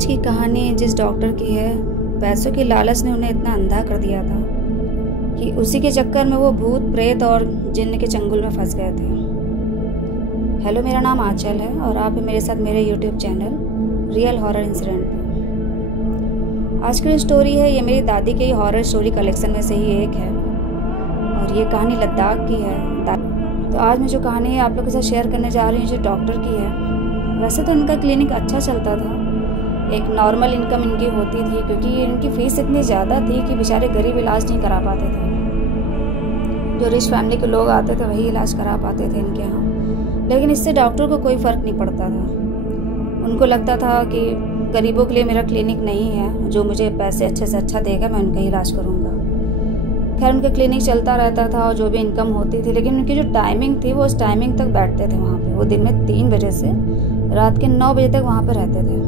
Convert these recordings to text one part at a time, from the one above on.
आज की कहानी जिस डॉक्टर की है, पैसों की लालच ने उन्हें इतना अंधा कर दिया था कि उसी के चक्कर में वो भूत प्रेत और जिन्न के चंगुल में फंस गए थे। हेलो, मेरा नाम आंचल है और आप हैं मेरे साथ मेरे YouTube channel real horror incident पे। आज की स्टोरी है ये मेरी दादी के हॉरर स्टोरी कलेक्शन में से ही एक है और ये कहानी लद्दाख की है। तो आज मैं जो कहानी आप लोगों के साथ शेयर करने जा रही हूँ जो डॉक्टर की है। वैसे तो इनका क्लिनिक अच्छा चलता था, एक नॉर्मल इनकम इनकी होती थी क्योंकि इनकी फ़ीस इतनी ज़्यादा थी कि बेचारे गरीब इलाज नहीं करा पाते थे। जो रिच फैमिली के लोग आते थे वही इलाज करा पाते थे इनके यहाँ, लेकिन इससे डॉक्टर को कोई फ़र्क नहीं पड़ता था। उनको लगता था कि गरीबों के लिए मेरा क्लिनिक नहीं है, जो मुझे पैसे अच्छे से अच्छा देगा मैं उनका इलाज करूँगा। खैर उनका क्लिनिक चलता रहता था और जो भी इनकम होती थी, लेकिन उनकी जो टाइमिंग थी वो उस टाइमिंग तक बैठते थे वहाँ पे। वो दिन में 3 बजे से रात के 9 बजे तक वहाँ पे रहते थे।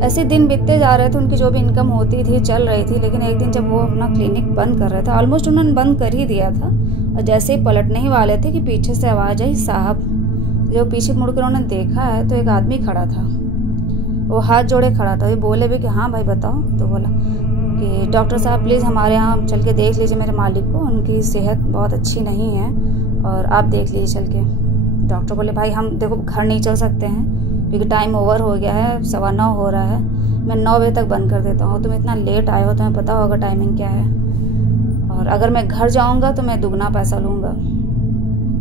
ऐसे दिन बीतते जा रहे थे, उनकी जो भी इनकम होती थी चल रही थी। लेकिन एक दिन जब वो अपना क्लिनिक बंद कर रहे थे, ऑलमोस्ट उन्होंने बंद कर ही दिया था, और जैसे ही पलटने ही वाले थे कि पीछे से आवाज़ आई, साहब। जब पीछे मुड़कर उन्होंने देखा है तो एक आदमी खड़ा था, वो हाथ जोड़े खड़ा था। वो बोले भी कि हाँ भाई बताओ। तो बोला कि डॉक्टर साहब प्लीज़ हमारे यहाँ चल के देख लीजिए मेरे मालिक को, उनकी सेहत बहुत अच्छी नहीं है और आप देख लीजिए चल के। डॉक्टर बोले भाई हम देखो घर नहीं चल सकते हैं क्योंकि टाइम ओवर हो गया है, 9:15 हो रहा है, मैं 9 बजे तक बंद कर देता हूँ। तुम इतना लेट आए हो, तुम्हें पता होगा टाइमिंग क्या है, और अगर मैं घर जाऊँगा तो मैं दुगना पैसा लूँगा।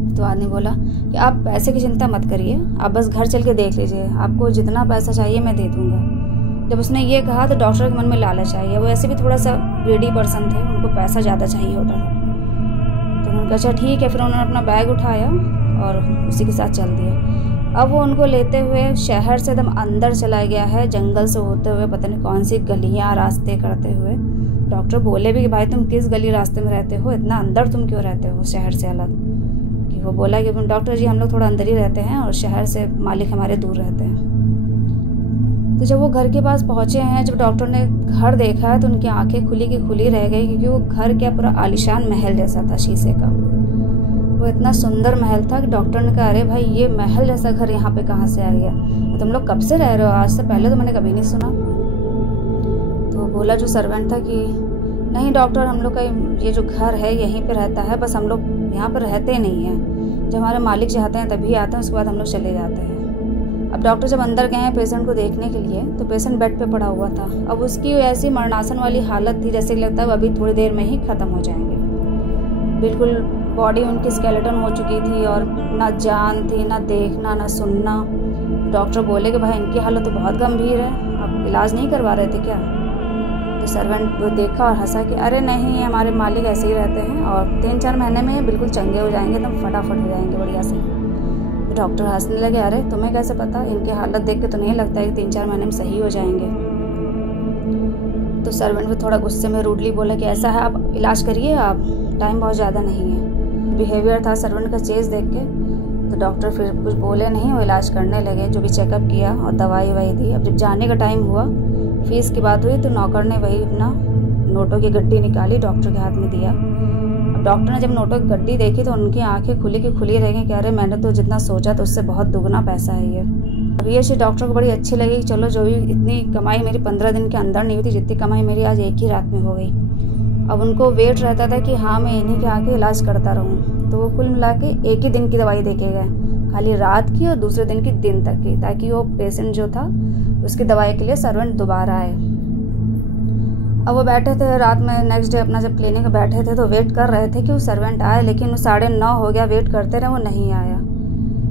तो आदमी बोला कि आप पैसे की चिंता मत करिए, आप बस घर चल के देख लीजिए, आपको जितना पैसा चाहिए मैं दे दूँगा। जब उसने ये कहा तो डॉक्टर के मन में लालच आई है। वो ऐसे भी थोड़ा सा ग्रीडी पर्सन थे, उनको पैसा ज़्यादा चाहिए होता था। तो उन्होंने कहा अच्छा ठीक है। फिर उन्होंने अपना बैग उठाया और उसी के साथ चल दिया। अब वो उनको लेते हुए शहर से एकदम अंदर चला गया है, जंगल से होते हुए, पता नहीं कौन सी गलियाँ रास्ते करते हुए। डॉक्टर बोले भी कि भाई तुम किस गली रास्ते में रहते हो, इतना अंदर तुम क्यों रहते हो शहर से अलग। कि वो बोला कि डॉक्टर जी हम लोग थोड़ा अंदर ही रहते हैं और शहर से मालिक हमारे दूर रहते हैं। तो जब वो घर के पास पहुँचे हैं, जब डॉक्टर ने घर देखा है तो उनकी आंखें खुली की खुली रह गई, क्योंकि वो घर क्या पूरा आलीशान महल जैसा था, शीशे का। वो इतना सुंदर महल था कि डॉक्टर ने कहा अरे भाई ये महल जैसा घर यहाँ पे कहाँ से आ गया, तो तुम लोग कब से रह रहे हो, आज से पहले तो मैंने कभी नहीं सुना। तो बोला जो सर्वेंट था कि नहीं डॉक्टर हम लोग का ये जो घर है यहीं पे रहता है, बस हम लोग यहाँ पर रहते नहीं हैं, जब हमारे मालिक चाहते हैं तभी आते हैं, उसके बाद हम लोग चले जाते हैं। अब डॉक्टर जब अंदर गए हैं पेशेंट को देखने के लिए तो पेशेंट बेड पे पड़ा हुआ था। अब उसकी ऐसी मरणासन वाली हालत थी जैसे लगता है अभी थोड़ी देर में ही ख़त्म हो जाएंगे। बिल्कुल बॉडी उनकी स्केलेटन हो चुकी थी और ना जान थी, ना देखना ना सुनना। डॉक्टर बोले कि भाई इनकी हालत तो बहुत गंभीर है, आप इलाज नहीं करवा रहे थे क्या। तो सर्वेंट वो देखा और हंसा कि अरे नहीं हमारे मालिक ऐसे ही रहते हैं और 3-4 महीने में बिल्कुल चंगे हो जाएंगे, एकदम फटाफट हो जाएंगे बढ़िया से। डॉक्टर हंसने लगे, अरे तुम्हें कैसे पता, इनकी हालत देख के तो नहीं लगता है कि 3-4 महीने में सही हो जाएंगे। तो सर्वेंट भी थोड़ा गुस्से में रूडली बोला कि ऐसा है आप इलाज करिए, आप टाइम बहुत ज़्यादा नहीं है। बिहेवियर था सर्वेंट का चेंज देख के। तो डॉक्टर फिर कुछ बोले नहीं, वो इलाज करने लगे, जो भी चेकअप किया और दवाई वही दी। अब जब जाने का टाइम हुआ, फीस की बात हुई, तो नौकर ने वही अपना नोटों की गड्डी निकाली, डॉक्टर के हाथ में दिया। डॉक्टर ने जब नोटों की गड्डी देखी तो उनकी आंखें खुली की खुली रह गई कि अरे मैंने तो जितना सोचा तो उससे बहुत दुगना पैसा है ये। अब ये चीज़ डॉक्टर को बड़ी अच्छी लगी कि चलो जो भी इतनी कमाई मेरी 15 दिन के अंदर नहीं हुई थी, जितनी कमाई मेरी आज एक ही रात में हो गई। अब उनको वेट रहता था कि हाँ मैं इन्हीं के आके इलाज करता रहूँ। तो वो कुल मिला के एक ही दिन की दवाई दे के गए, खाली रात की और दूसरे दिन की दिन तक की, ताकि वो पेशेंट जो था उसकी दवाई के लिए सर्वेंट दोबारा आए। अब वो बैठे थे रात में, नेक्स्ट डे अपना जब क्लिनिक में बैठे थे तो वेट कर रहे थे कि वो सर्वेंट आए, लेकिन वो 9:30 हो गया, वेट करते रहे, वो नहीं आया।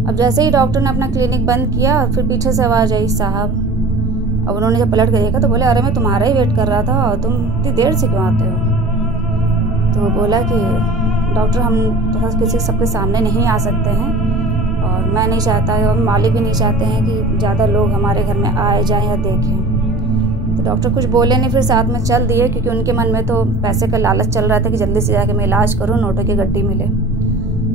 अब जैसे ही डॉक्टर ने अपना क्लिनिक बंद किया और फिर पीछे से आवाज़ आई, साहब। अब उन्होंने जब पलट कर देखा तो बोले अरे मैं तुम्हारा ही वेट कर रहा था और तुम इतनी देर से क्यों आते हो। तो वो बोला कि डॉक्टर हम थोड़ा किसी सबके सामने नहीं आ सकते हैं और मैं नहीं चाहता है और मालिक भी नहीं चाहते हैं कि ज़्यादा लोग हमारे घर में आए जाएँ या देखें। तो डॉक्टर कुछ बोले नहीं, फिर साथ में चल दिए, क्योंकि उनके मन में तो पैसे का लालच चल रहा था कि जल्दी से जाके मैं इलाज करूं, नोटों की गड्डी मिले।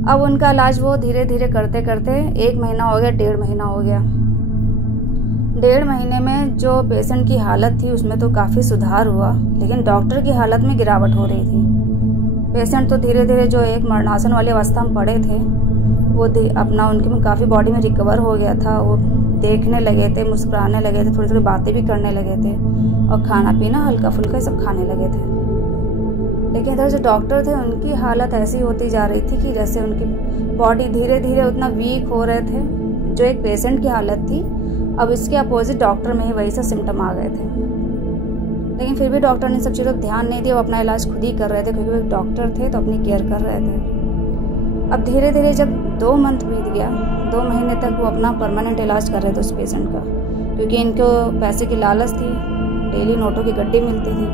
अब उनका इलाज वो धीरे धीरे करते करते 1 महीना हो गया, 1.5 महीना हो गया। 1.5 महीने में जो पेशेंट की हालत थी उसमें तो काफ़ी सुधार हुआ, लेकिन डॉक्टर की हालत में गिरावट हो रही थी। पेशेंट तो धीरे धीरे जो एक मरणासन वाली अवस्था में पड़े थे वो अपना उनके में काफ़ी बॉडी में रिकवर हो गया था, वो देखने लगे थे, मुस्कुराने लगे थे, थोड़ी थोड़ी बातें भी करने लगे थे और खाना पीना हल्का फुल्का सब खाने लगे थे। लेकिन इधर जो डॉक्टर थे उनकी हालत ऐसी होती जा रही थी कि जैसे उनकी बॉडी धीरे धीरे उतना वीक हो रहे थे। जो एक पेशेंट की हालत थी, अब इसके अपोजिट डॉक्टर में ही वही से सिम्टम आ गए थे। लेकिन फिर भी डॉक्टर ने सब चीज़ों पर ध्यान नहीं दिया, वो अपना इलाज खुद ही कर रहे थे क्योंकि वो एक डॉक्टर थे तो अपनी केयर कर रहे थे। अब धीरे धीरे जब 2 मंथ बीत गया, 2 महीने तक वो अपना परमानेंट इलाज कर रहे थे उस पेशेंट का, क्योंकि इनको पैसे की लालच थी, डेली नोटों की गड्डी मिलती थी,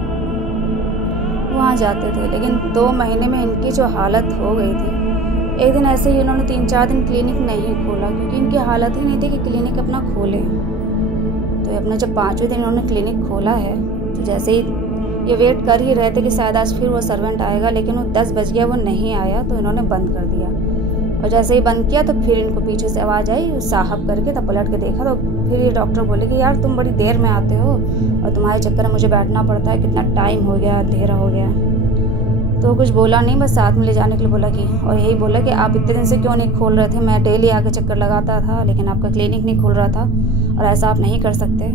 वहाँ जाते थे। लेकिन 2 महीने में इनकी जो हालत हो गई थी, एक दिन ऐसे ही इन्होंने 3-4 दिन क्लिनिक नहीं खोला क्योंकि इनकी हालत ही नहीं थी कि क्लिनिक अपना खोले। तो अपना जब 5वें दिन इन्होंने क्लिनिक खोला है तो जैसे ही ये वेट कर ही रहे थे कि शायद आज फिर वो सर्वेंट आएगा, लेकिन वो 10 बज गया, वो नहीं आया तो इन्होंने बंद कर दिया। और जैसे ही बंद किया तो फिर इनको पीछे से आवाज़ आई साहब करके, तब पलट के देखा तो फिर ये डॉक्टर बोले कि यार तुम बड़ी देर में आते हो और तुम्हारे चक्कर में मुझे बैठना पड़ता है, कितना टाइम हो गया, अंधेरा हो गया। तो कुछ बोला नहीं, बस साथ में ले जाने के लिए बोला कि, और यही बोला कि आप इतने दिन से क्यों नहीं खोल रहे थे, मैं डेली आके चक्कर लगाता था लेकिन आपका क्लिनिक नहीं खोल रहा था और ऐसा आप नहीं कर सकते।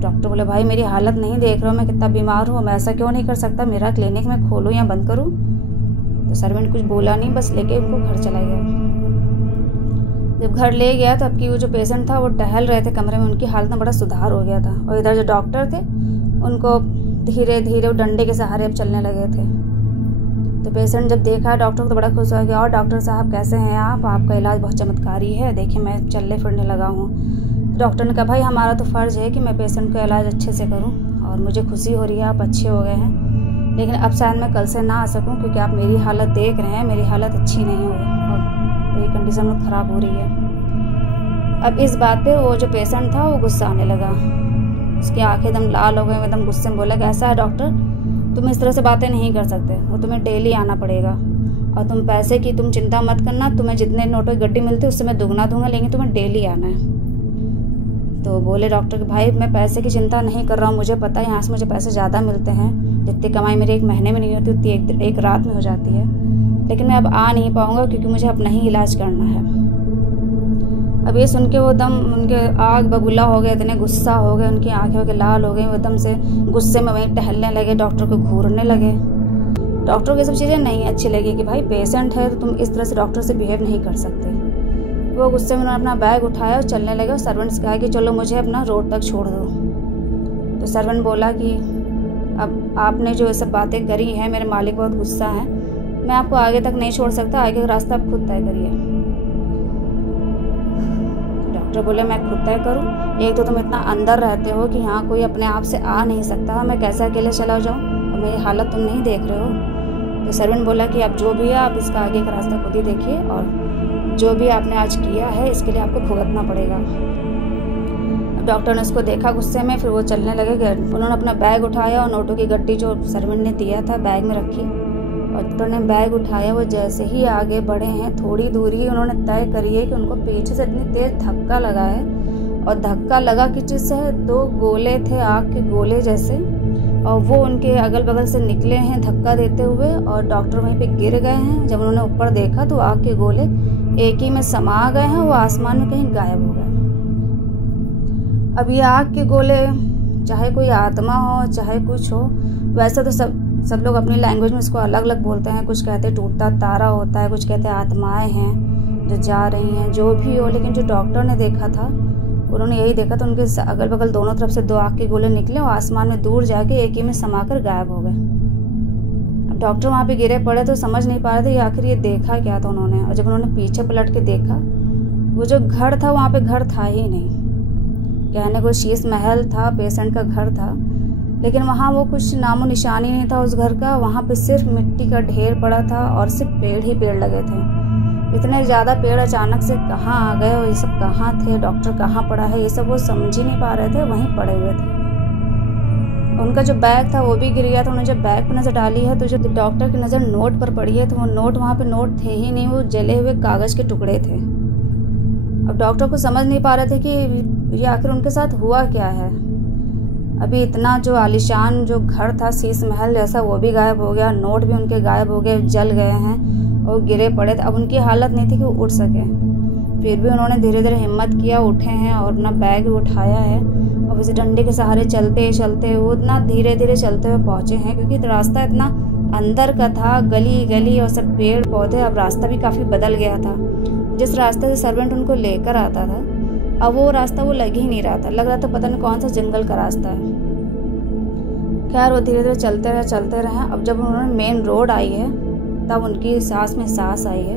डॉक्टर बोले भाई मेरी हालत नहीं देख रहा हूँ, मैं कितना बीमार हूँ, मैं ऐसा क्यों नहीं कर सकता, मेरा क्लिनिक मैं खोलूँ या बंद करूँ। तो सर्वेंट कुछ बोला नहीं, बस लेके उनको घर चला गया। जब घर ले गया तो अब की वो जो पेशेंट था वो टहल रहे थे कमरे में, उनकी हालत में बड़ा सुधार हो गया था। और इधर जो डॉक्टर थे उनको धीरे धीरे वो डंडे के सहारे अब चलने लगे थे। तो पेशेंट जब देखा डॉक्टर को तो बड़ा खुश हो गया, और डॉक्टर साहब कैसे हैं आप, आपका इलाज बहुत चमत्कारी है, देखिए मैं चलने फिरने लगा हूँ। तो डॉक्टर ने कहा भाई हमारा तो फ़र्ज़ है कि मैं पेशेंट का इलाज अच्छे से करूँ और मुझे खुशी हो रही है आप अच्छे हो गए हैं, लेकिन अब शायद मैं कल से ना आ सकूँ क्योंकि आप मेरी हालत देख रहे हैं, मेरी हालत अच्छी नहीं हो रही और मेरी कंडीशन बहुत ख़राब हो रही है। अब इस बात पे वो जो पेशेंट था वो गुस्सा आने लगा, उसकी आंखें एकदम लाल हो गई, एकदम गुस्से में बोला कि ऐसा है डॉक्टर, तुम इस तरह से बातें नहीं कर सकते, वो तुम्हें डेली आना पड़ेगा और तुम पैसे की तुम चिंता मत करना, तुम्हें जितने नोटों की गड्डी मिलती है उससे मैं दुगना दूंगा, लेकिन तुम्हें डेली आना है। तो बोले डॉक्टर कि भाई मैं पैसे की चिंता नहीं कर रहा हूँ, मुझे पता है यहाँ से मुझे पैसे ज़्यादा मिलते हैं, जितनी कमाई मेरी एक महीने में नहीं होती उतनी एक रात में हो जाती है, लेकिन मैं अब आ नहीं पाऊँगा क्योंकि मुझे अपना ही इलाज करना है। अब ये सुन के वो दम उनके आग बबूला हो गए, इतने गुस्सा हो गए, उनकी आंखें के लाल हो गई, वो एकदम से गुस्से में वहीं टहलने लगे, डॉक्टर को घूरने लगे। डॉक्टर को ये सब चीज़ें नहीं अच्छी लगी कि भाई पेशेंट है तो तुम इस तरह से डॉक्टर से बिहेव नहीं कर सकते। वो गुस्से में उन्होंने अपना बैग उठाया और चलने लगे और सर्वेंट से कहा कि चलो मुझे अपना रोड तक छोड़ दो। तो सर्वेंट बोला कि अब आपने जो ये सब बातें करी हैं, मेरे मालिक बहुत गुस्सा है, मैं आपको आगे तक नहीं छोड़ सकता, आगे का रास्ता आप खुद तय करिए। डॉक्टर बोले मैं खुद तय करूँ, एक तो तुम इतना अंदर रहते हो कि यहाँ कोई अपने आप से आ नहीं सकता, मैं कैसे अकेले चला जाऊँ और मेरी हालत तुम नहीं देख रहे हो। तो सर्वेंट बोला कि अब जो भी है आप इसका आगे का रास्ता खुद ही देखिए और जो भी आपने आज किया है इसके लिए आपको भुगतना पड़ेगा। अब डॉक्टर ने उसको देखा गुस्से में, फिर वो चलने लगे। उन्होंने अपना बैग उठाया और नोटों की गड्डी जो सर्वेंट ने दिया था बैग में रखी और डॉक्टर ने बैग उठाया। वो जैसे ही आगे बढ़े हैं, थोड़ी दूरी उन्होंने तय करी है कि उनको पीछे से इतनी तेज धक्का लगा है, और धक्का लगा किस चीज़ से है, 2 गोले थे आग के गोले जैसे, और वो उनके अगल बगल से निकले हैं धक्का देते हुए और डॉक्टर वहीं पे गिर गए हैं। जब उन्होंने ऊपर देखा तो आग के गोले एक ही में समा गए हैं, वो आसमान में कहीं गायब हो गए। अब ये आग के गोले चाहे कोई आत्मा हो चाहे कुछ हो, वैसे तो सब लोग अपनी लैंग्वेज में इसको अलग अलग बोलते हैं, कुछ कहते हैं टूटता तारा होता है, कुछ कहते हैं आत्माएं हैं जो जा रही हैं, जो भी हो। लेकिन जो डॉक्टर ने देखा था उन्होंने यही देखा था, उनके अगल बगल दोनों तरफ से 2 आग के गोले निकले और आसमान में दूर जाके एक ही में समाकर गायब हो गए। अब डॉक्टर वहाँ पे गिरे पड़े तो समझ नहीं पा रहे थे आखिर ये देखा क्या था उन्होंने। और जब उन्होंने पीछे पलट के देखा, वो जो घर था वहाँ पे घर था ही नहीं, कहने को शीश महल था, पेशेंट का घर था, लेकिन वहाँ वो कुछ नामो निशानी नहीं था उस घर का। वहाँ पे सिर्फ मिट्टी का ढेर पड़ा था और सिर्फ पेड़ ही पेड़ लगे थे। इतने ज़्यादा पेड़ अचानक से कहाँ आ गए और ये सब कहाँ थे, डॉक्टर कहाँ पड़ा है, ये सब वो समझ ही नहीं पा रहे थे, वहीं पड़े हुए थे। उनका जो बैग था वो भी गिर गया था। उन्होंने जब बैग पर नज़र डाली है तो जो डॉक्टर की नज़र नोट पर पड़ी है तो वो नोट वहाँ पे नोट थे ही नहीं, वो जले हुए कागज़ के टुकड़े थे। अब डॉक्टर को समझ नहीं पा रहे थे कि ये आखिर उनके साथ हुआ क्या है। अभी इतना जो आलीशान जो घर था शीश महल जैसा वो भी गायब हो गया, नोट भी उनके गायब हो गए, जल गए हैं और गिरे पड़े थे। अब उनकी हालत नहीं थी कि वो उठ सके। फिर भी उन्होंने धीरे धीरे हिम्मत किया, उठे हैं और अपना बैग उठाया है और वैसे डंडे के सहारे चलते चलते वो इतना धीरे धीरे चलते हुए पहुँचे हैं, क्योंकि रास्ता इतना अंदर का था, गली गली और सब पेड़ पौधे। अब रास्ता भी काफ़ी बदल गया था। जिस रास्ते से सर्वेंट उनको लेकर आता था, अब वो रास्ता वो लग ही नहीं रहा था, लग रहा था पता नहीं कौन सा जंगल का रास्ता है। खैर वो धीरे धीरे चलते रहे। अब जब उन्होंने मेन रोड आई है तब उनकी सांस में सांस आई है।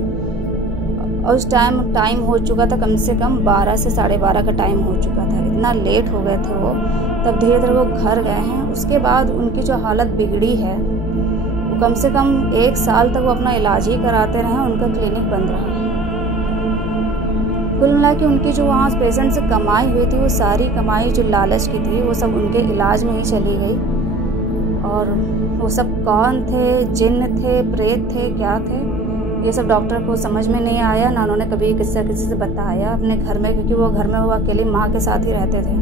और उस टाइम हो चुका था कम से कम 12 से 12:30 का टाइम हो चुका था। इतना लेट हो गए थे वो। तब धीरे धीरे वो घर गए हैं। उसके बाद उनकी जो हालत बिगड़ी है, वो कम से कम 1 साल तक वो अपना इलाज ही कराते रहे। उनका क्लिनिक बंद रहा। कुल मिला के उनकी जो वहाँ पेशेंट से कमाई हुई थी, वो सारी कमाई जो लालच की थी, वो सब उनके इलाज में ही चली गई। और वो सब कौन थे, जिन्न थे, प्रेत थे, क्या थे, ये सब डॉक्टर को समझ में नहीं आया। ना उन्होंने कभी किसी से बताया अपने घर में, क्योंकि वो घर में वो अकेली माँ के साथ ही रहते थे।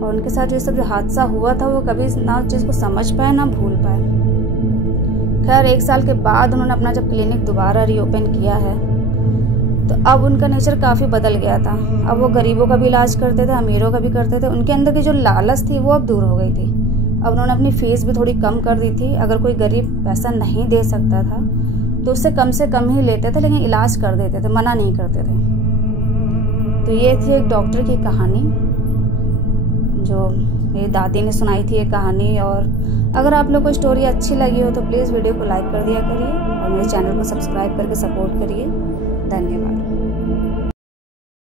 और उनके साथ जो सब जो हादसा हुआ था, वो कभी ना उस चीज़ को समझ पाए ना भूल पाए। खैर 1 साल के बाद उन्होंने अपना जब क्लिनिक दोबारा रीओपन किया है, तो अब उनका नेचर काफ़ी बदल गया था। अब वो गरीबों का भी इलाज करते थे, अमीरों का भी करते थे। उनके अंदर की जो लालच थी वो अब दूर हो गई थी। अब उन्होंने अपनी फीस भी थोड़ी कम कर दी थी। अगर कोई गरीब पैसा नहीं दे सकता था तो उससे कम ही लेते थे, लेकिन इलाज कर देते थे, मना नहीं करते थे। तो ये थी एक डॉक्टर की कहानी जो मेरी दादी ने सुनाई थी, ये कहानी। और अगर आप लोग को स्टोरी अच्छी लगी हो तो प्लीज़ वीडियो को लाइक कर दिया करिए और मेरे चैनल को सब्सक्राइब करके सपोर्ट करिए। धन्यवाद।